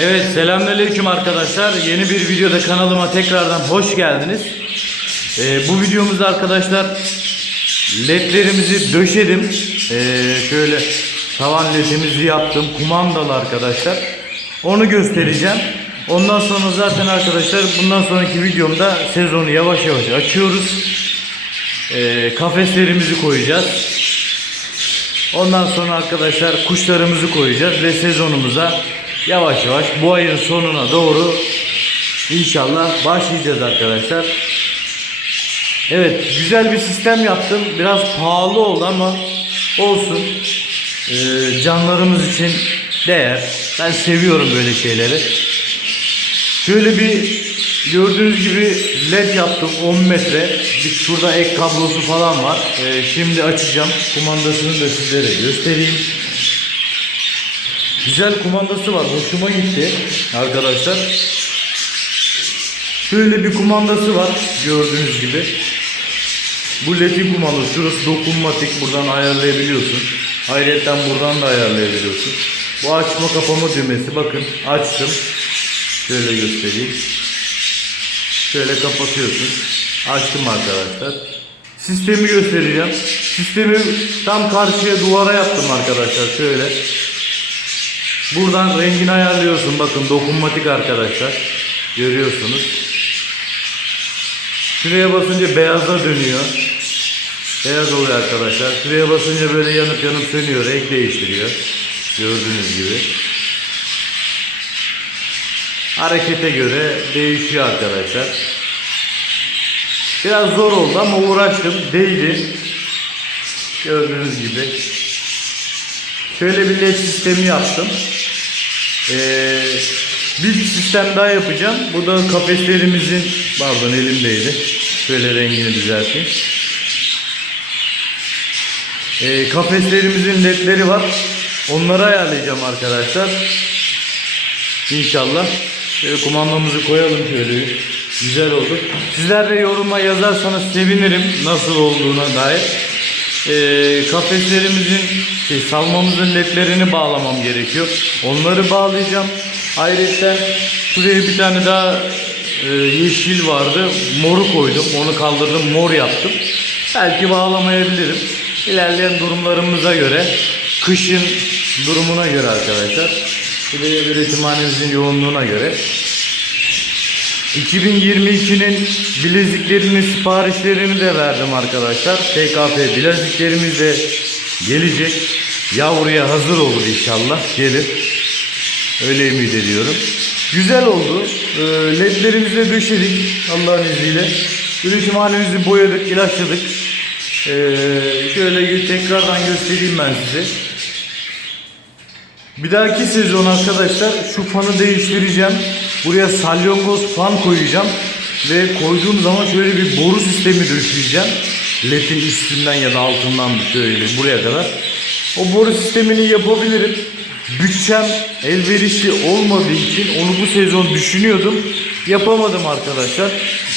Evet selamünaleyküm arkadaşlar. Yeni bir videoda kanalıma tekrardan hoş geldiniz. Ee, bu videomuzda arkadaşlar ledlerimizi döşedim. Ee, şöyle tavan ledimizi yaptım. Kumandalı arkadaşlar. Onu göstereceğim. Ondan sonra zaten arkadaşlar bundan sonraki videomda sezonu yavaş yavaş açıyoruz. Ee, kafeslerimizi koyacağız. Ondan sonra arkadaşlar kuşlarımızı koyacağız ve sezonumuza yavaş yavaş bu ayın sonuna doğru inşallah başlayacağız arkadaşlar. Evet güzel bir sistem yaptım. Biraz pahalı oldu ama olsun. Ee, canlarımız için değer. Ben seviyorum böyle şeyleri. Şöyle bir gördüğünüz gibi led yaptım 10 metre. Bir şurada ek kablosu falan var. Ee, şimdi açacağım. Kumandasını da sizlere göstereyim. Güzel kumandası var. Hoşuma gitti arkadaşlar. Şöyle bir kumandası var gördüğünüz gibi. Bu ledin kumandası. Şurası dokunmatik. Buradan ayarlayabiliyorsun. Ayrıca buradan da ayarlayabiliyorsun. Bu açma kapama düğmesi. Bakın açtım. Şöyle göstereyim. Şöyle kapatıyorsun. Açtım arkadaşlar. Sistemi göstereceğim. Sistemi tam karşıya duvara yaptım arkadaşlar. Şöyle. Buradan rengini ayarlıyorsun. Bakın dokunmatik arkadaşlar. Görüyorsunuz. Şuraya basınca beyaza dönüyor. Beyaz oluyor arkadaşlar. Şuraya basınca böyle yanıp yanıp sönüyor. Renk değiştiriyor. Gördüğünüz gibi. Harekete göre değişiyor arkadaşlar. Biraz zor oldu ama uğraştım. Değdi. Gördüğünüz gibi. Şöyle bir led sistemi yaptım. Ee, bir sistem daha yapacağım. Bu da kafeslerimizin pardon elimdeydi. Şöyle rengini düzelteyim. Ee, kafeslerimizin ledleri var. Onları ayarlayacağım arkadaşlar. İnşallah. Şöyle kumandamızı koyalım şöyle. Güzel oldu. Sizler de yoruma yazarsanız sevinirim nasıl olduğuna dair. Ee, kafeslerimizin şey, salmamızın ledlerini bağlamam gerekiyor. Onları bağlayacağım. Ayrıca şuraya bir tane daha e, yeşil vardı. Moru koydum. Onu kaldırdım. Mor yaptım. Belki bağlamayabilirim. İlerleyen durumlarımıza göre kışın durumuna göre arkadaşlar. Bir de üretimhanemizin yoğunluğuna göre 2022'nin bileziklerinin siparişlerini de verdim arkadaşlar. TKP bileziklerimiz de gelecek. Yavruya hazır olur inşallah. Gelir. Öyle ümit ediyorum. Güzel oldu. Ee, ledlerimizi de döşedik Allah'ın izniyle. Üretimhanemizi boyadık, ilaçladık. Ee, şöyle tekrardan göstereyim ben size. Bir dahaki sezon arkadaşlar şu fanı değiştireceğim. Buraya salyongoz fan koyacağım. Ve koyduğum zaman şöyle bir boru sistemi döşeyeceğim. LED'in üstünden ya da altından şöyle buraya kadar. O boru sistemini yapabilirim. Bütçem elverişli olmadığı için onu bu sezon düşünüyordum. Yapamadım arkadaşlar.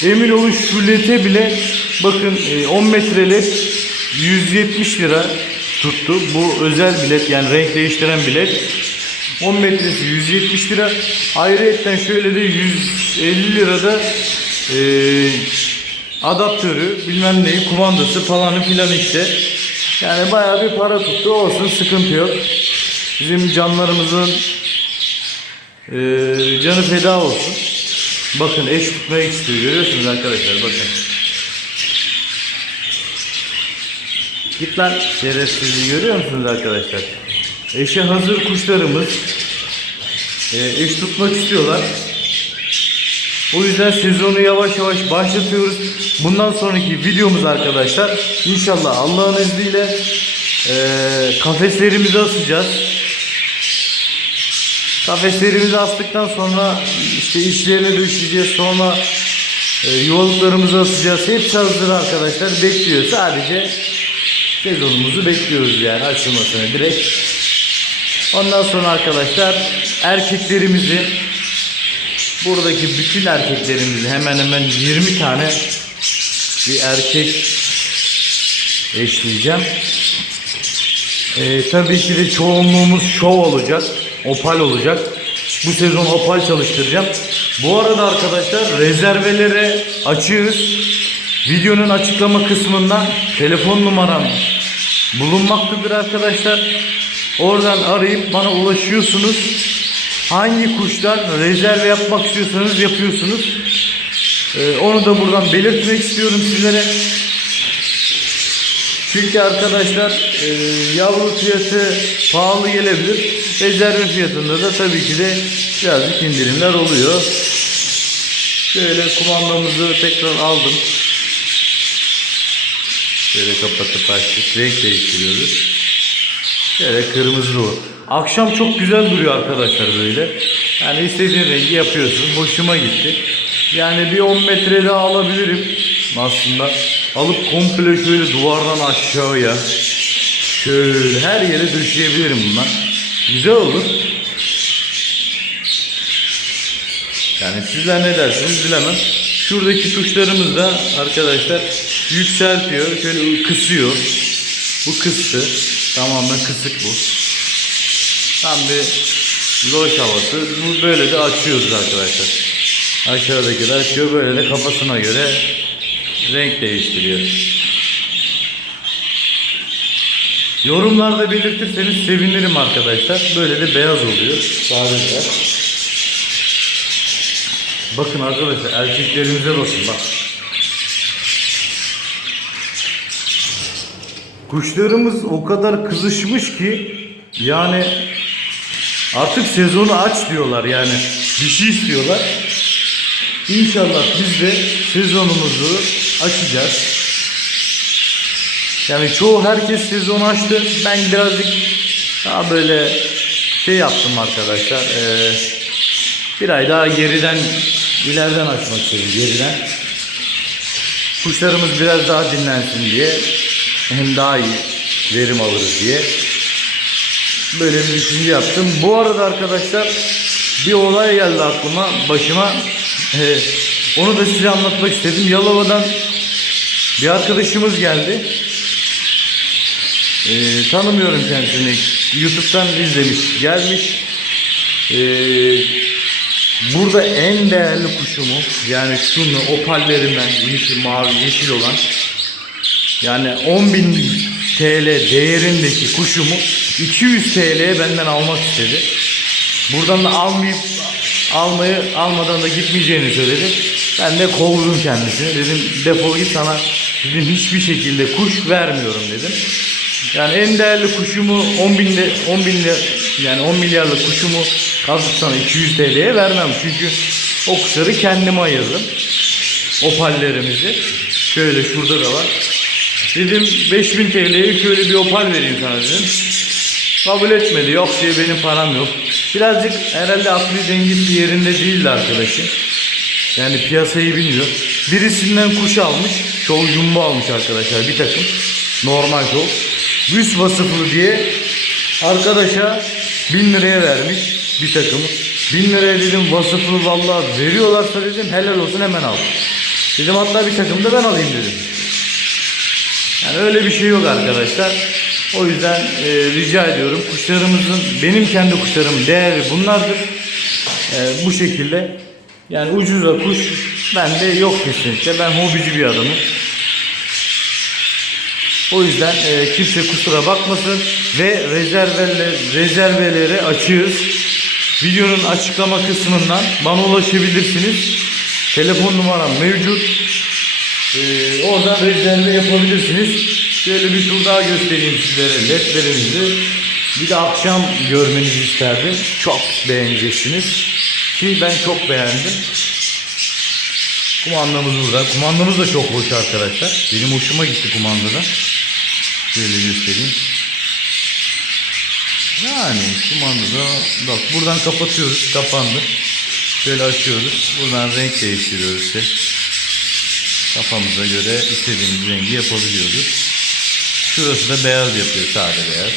Emin olun şu LED'e bile bakın e, 10 metre LED 170 lira tuttu. Bu özel bilet yani renk değiştiren bilet. 10 metresi 170 lira. Ayrıca şöyle de 150 lirada e, adaptörü bilmem neyi kumandası falanı filan işte. Yani bayağı bir para tuttu. Olsun sıkıntı yok. Bizim canlarımızın e, canı feda olsun. Bakın eş tutmaya istiyor. Görüyorsunuz arkadaşlar bakın. Git lan şerefsizliği görüyor musunuz arkadaşlar? Eşe hazır kuşlarımız e, eş tutmak istiyorlar. O yüzden sezonu yavaş yavaş başlatıyoruz. Bundan sonraki videomuz arkadaşlar inşallah Allah'ın izniyle e, kafeslerimizi asacağız. Kafeslerimizi astıktan sonra işte içlerine döşeceğiz. Sonra e, yuvalıklarımızı asacağız. Hepsi hazır arkadaşlar. Bekliyor. Sadece sezonumuzu bekliyoruz yani açılmasını direkt. Ondan sonra arkadaşlar erkeklerimizi buradaki bütün erkeklerimizi hemen hemen 20 tane bir erkek eşleyeceğim. Ee, tabii ki de çoğunluğumuz şov olacak. Opal olacak. Bu sezon Opal çalıştıracağım. Bu arada arkadaşlar rezervelere açığız. Videonun açıklama kısmından telefon numaram bulunmaktadır arkadaşlar. Oradan arayıp bana ulaşıyorsunuz. Hangi kuştan rezerve yapmak istiyorsanız yapıyorsunuz. Ee, onu da buradan belirtmek istiyorum sizlere. Çünkü arkadaşlar e, yavru fiyatı pahalı gelebilir. Rezerve fiyatında da tabii ki de birazcık indirimler oluyor. Şöyle kumandamızı tekrar aldım. Şöyle kapatıp açtık. Renk değiştiriyoruz. Şöyle kırmızı bu. Akşam çok güzel duruyor arkadaşlar böyle. Yani istediğin rengi yapıyorsun. Hoşuma gitti. Yani bir 10 metre daha alabilirim aslında. Alıp komple şöyle duvardan aşağıya şöyle her yere döşeyebilirim bundan. Güzel olur. Yani sizler ne dersiniz bilemem. Şuradaki tuşlarımız da arkadaşlar yükseltiyor, şöyle kısıyor. Bu kıstı. Tamamen kısık bu. Tam bir loş havası. Bu böyle de açıyoruz arkadaşlar. Aşağıdaki de açıyor. Böyle de kafasına göre renk değiştiriyor. Yorumlarda belirtirseniz sevinirim arkadaşlar. Böyle de beyaz oluyor. Sadece. Bakın arkadaşlar erkeklerimize bakın bak. Kuşlarımız o kadar kızışmış ki yani artık sezonu aç diyorlar yani bir şey istiyorlar. İnşallah biz de sezonumuzu açacağız. Yani çoğu herkes sezonu açtı. Ben birazcık daha böyle şey yaptım arkadaşlar. Ee, bir ay daha geriden ileriden açmak istedim geriden. Kuşlarımız biraz daha dinlensin diye hem daha iyi verim alırız diye böyle bir düşünce yaptım. Bu arada arkadaşlar bir olay geldi aklıma başıma Ee, onu da size anlatmak istedim. Yalova'dan bir arkadaşımız geldi. Ee, tanımıyorum kendisini. YouTube'dan izlemiş, gelmiş. Ee, burada en değerli kuşumu yani şunu opallerinden yeşil, mavi, yeşil olan yani 10.000 TL değerindeki kuşumu 200 TL'ye benden almak istedi. Buradan da almayıp almayı almadan da gitmeyeceğini söyledi. Ben de kovdum kendisini. Dedim defol git sana dedim hiçbir şekilde kuş vermiyorum dedim. Yani en değerli kuşumu 10 bin, de, 10 bin yani 10 milyarlık kuşumu kalkıp sana 200 TL'ye vermem. Çünkü o kuşları kendime ayırdım. Opallerimizi. Şöyle şurada da var. Dedim 5000 TL'ye şöyle bir opal vereyim sana dedim. Kabul etmedi. Yok diye benim param yok. Birazcık herhalde aklı dengesi yerinde değildi arkadaşım. Yani piyasayı bilmiyor. Birisinden kuş almış. Şov jumbo almış arkadaşlar bir takım. Normal şov. Üst vasıflı diye arkadaşa 1000 liraya vermiş bir takımı. 1000 liraya dedim vasıflı vallahi veriyorlarsa dedim helal olsun hemen al. Dedim hatta bir takım da ben alayım dedim. Yani öyle bir şey yok arkadaşlar. O yüzden e, rica ediyorum kuşlarımızın benim kendi kuşlarım değerli bunlardır. E, bu şekilde yani ucuza kuş bende yok kesinlikle. Ben hobici bir adamım. O yüzden e, kimse kusura bakmasın ve rezerveler, rezerveleri açığız. Videonun açıklama kısmından bana ulaşabilirsiniz. Telefon numaram mevcut. Ee, oradan rezerve yapabilirsiniz. Şöyle bir tur daha göstereyim sizlere ledlerimizi. Bir de akşam görmenizi isterdim. Çok beğeneceksiniz. Ki ben çok beğendim. Kumandamız burada. Kumandamız da çok hoş arkadaşlar. Benim hoşuma gitti kumandada. Şöyle göstereyim. Yani kumandada bak buradan kapatıyoruz. Kapandı. Şöyle açıyoruz. Buradan renk değiştiriyoruz işte. Kafamıza göre istediğimiz rengi yapabiliyoruz. Şurası da beyaz yapıyor. Sade beyaz.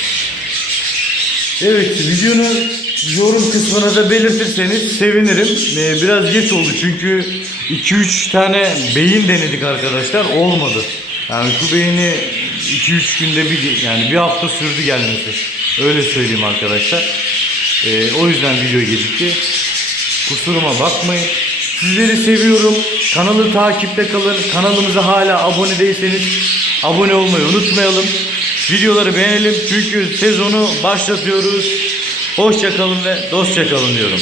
Evet videonun yorum kısmına da belirtirseniz sevinirim. Ee, biraz geç oldu çünkü 2-3 tane beyin denedik arkadaşlar. Olmadı. Yani şu beyni 2-3 günde bir yani bir hafta sürdü gelmesi. Öyle söyleyeyim arkadaşlar. Ee, o yüzden video gecikti. Kusuruma bakmayın. Sizleri seviyorum. Kanalı takipte kalın. Kanalımıza hala abone değilseniz abone olmayı unutmayalım. Videoları beğenelim çünkü sezonu başlatıyoruz. Hoşça kalın ve dostça kalın diyorum.